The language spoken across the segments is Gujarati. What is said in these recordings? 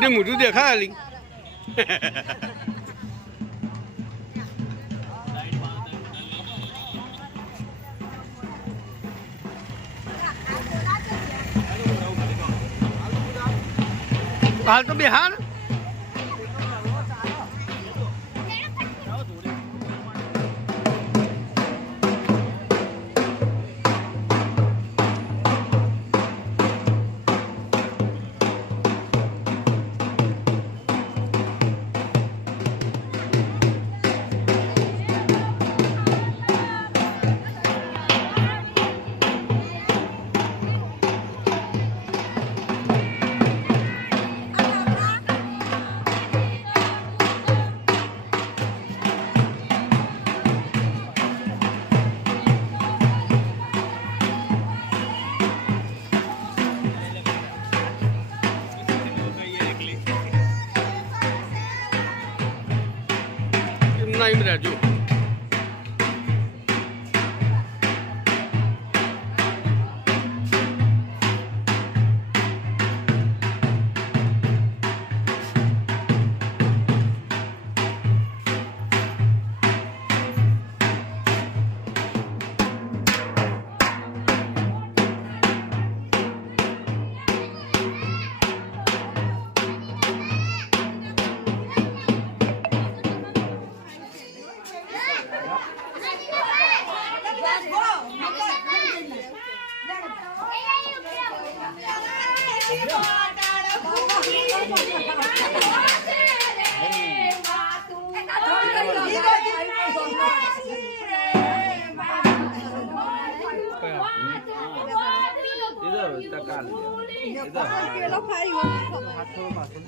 બર્થડે મોટું દેખાય અલી હાલ તો બિહાર નહીં રહેજો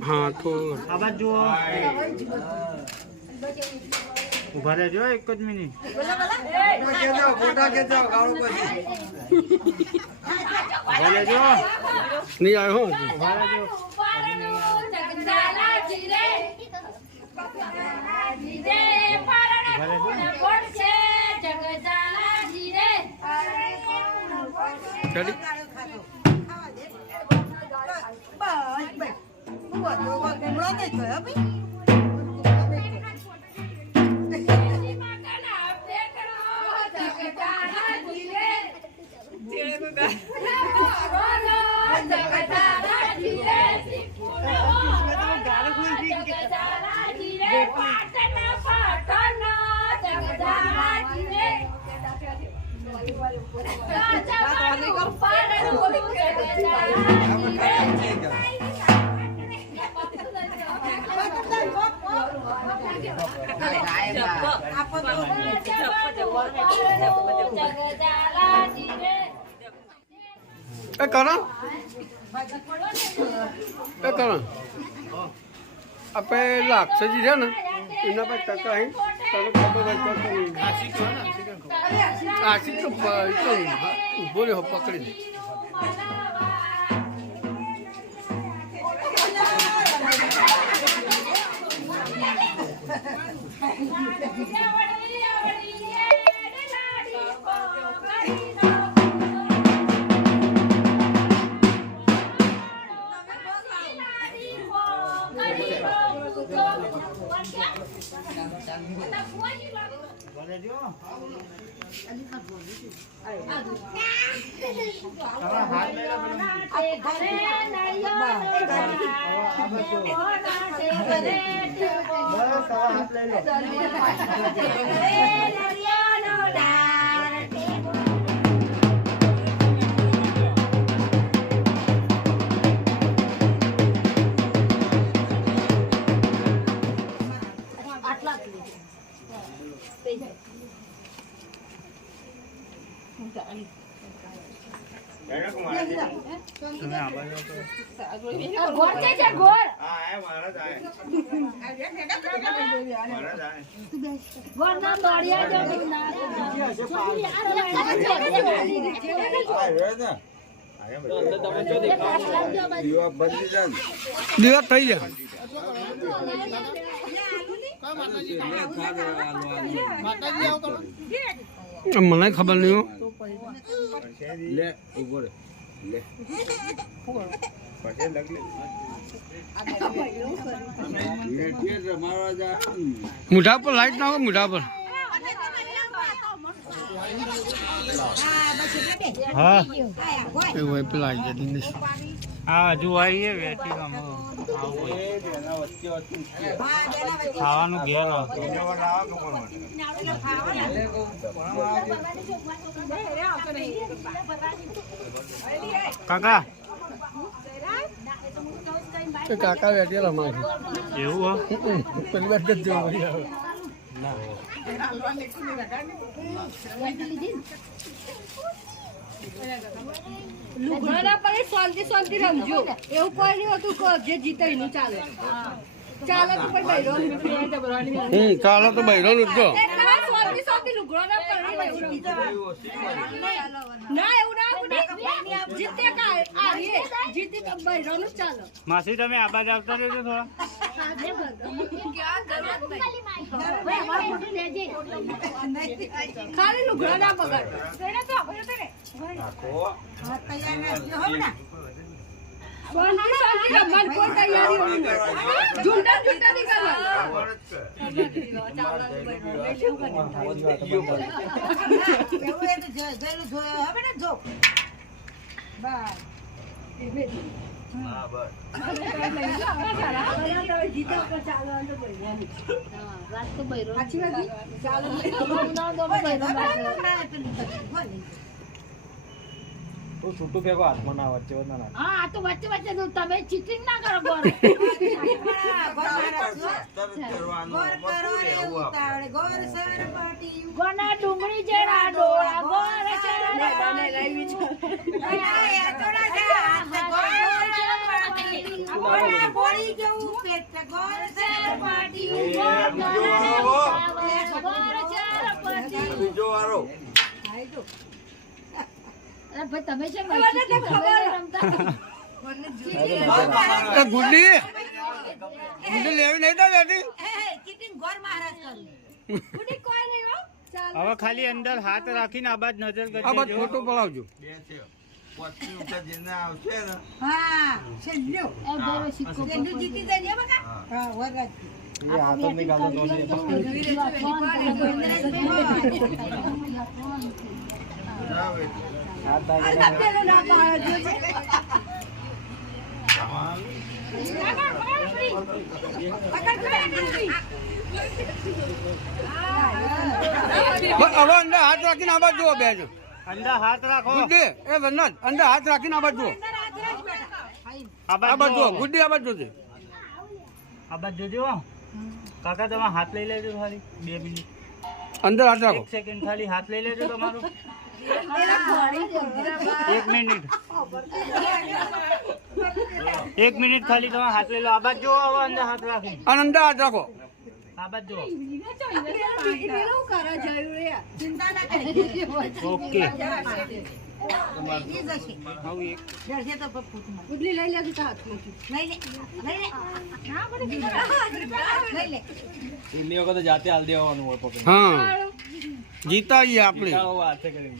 हाँ तो आवाज जो उभा રહેજો એક જ મિનિટ ફોટા ખેંચો ગાળો પછી ઉભા રહેજો नहीं आए हो ઉભા રહેજો चली करण करण આપણે લાક્ષજી છે ને એના પર ટકા અહીં તને ખબર આશિક તો ઉભો રહ્યો પકડી दिवा થઈ જાય મને ખબર નહીં લે ઉભો રે લે પછી લગ લે મુઢા પર લાઈટ નાખો મુઢા પર હા એવું હોય પેલા આવી જતી નથી હા હજુ આવીએ વેટી ખાવાનું ઘેર કાકા કાકા વેટેલા મારી એવું પેલી વાત જ જોવા આવે લુગડાના પર શાંતિ શાંતિ રમજો એવું કોઈ નહીં હોતું કે જે જીતે એનું ચાલે ચાલે તો પણ બૈરો ચાલો તો બૈરો નું જો શાંતિ શાંતિ લુગડાના પર ના એવું ના જીતે આવીએ જીતી તો બૈરો નું ચાલે માસી તમે આબાદ આવતા રહેજો થોડા ખાલી લુગડા ના બગાડ શાંતિ શાંતિ રમવાની કોઈ તૈયારી નહીં ઝૂંટા ઝૂંટા નહીં તું છૂટું ફેંકો હાથમાં ના વચ્ચે ના હા આ તો વચ્ચે વચ્ચે તમે ચીટિંગ ના કરો ગોર ગોના ડુંગળી જેરા ડોળા ગોર બોળી જવું પેટ ગોર શેર પાટી બીજો વારો ભાઈ તમે છે ગુડી લેવી નહીં તો વેટી હવે ખાલી અંદર હાથ રાખીને આબાદ નજર આ બાદ કરી ફોટો પડાવજો બે છે પછી ઉપર જેને આવશે ને હા છેલ્લો જીતી જાય બકા હા વરરાજ એ હાથ જ નીકાળતો ના બેટી હવે અંદર હાથ રાખીને આ બાજુ જુઓ બે જણ અંદર હાથ રાખો ગુડી એ વરનાથ અંદર હાથ રાખીને આ બાજુ જુઓ આ બાજુ જુઓ ગુડી આ બાજુ જોજે આબાદ જોજો કાકા તમે હાથ લઈ લેજો ખાલી 2 મિનિટ અંદર હાથ રાખો 1 સેકન્ડ ખાલી હાથ લઈ લેજો તમારો 1 મિનિટ 1 મિનિટ ખાલી તમે હાથ લઈ લો આબાદ જો હવે અંદર હાથ રાખી અને અંદર હાથ રાખો આબાદ જો ચિંતા ના કરી ઓકે ઉડલી લઈ લે તો હાથમાં લઈ લે એમની વખત જાતે હાલ દેવાનું હોય પકડી હા જીતાઈએ આપણે હાથે કરીને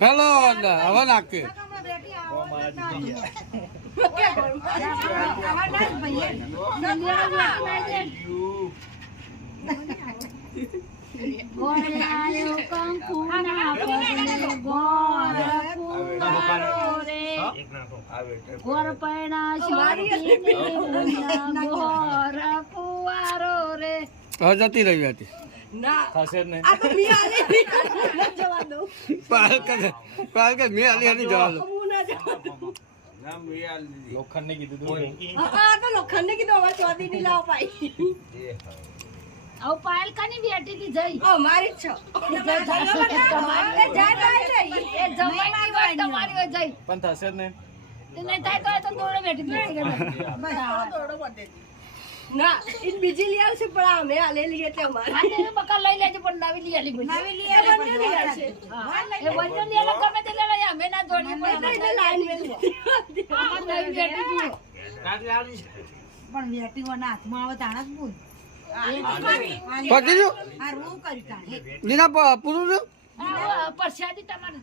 હેલો હવે નાખે ગોર પૈણા ફુવારો રે હવે જતી રહી હતી થશે જ નહીં પાલ કે મેં આલી હાલી જવા દો નામ રિયાલ દીદી લોખંડ ને કીધું તું લોખંડ ને કીધું અમારે ચોથી ની લાવ પાઈ આવ પાયલ કાની બેટી થી જઈ ઓ મારી જ છો તમારી હોય જઈ પણ થશે જ નહીં નહીં થાય તો દોડે બેઠી ના એ બીજી લઈ આવશે પણ અમે આલેલી એટલે અમારે આ તે બકા લઈ લેજો પણ નવી લઈ આલી બધી. બંને લઈ આવશે એ વજન લઈ આલો ગમે તે લઈ લઈએ અમે ના દોડીએ પણ એટલે એને લાઈન મેલી અમાર નવી બેટી જુઓ. પણ વેટીઓના હાથમાં આવે તાણા જ બોલ પતી ગયું હારું કરી તાણે લીના પૂરું છું આ પરસાદી તમારે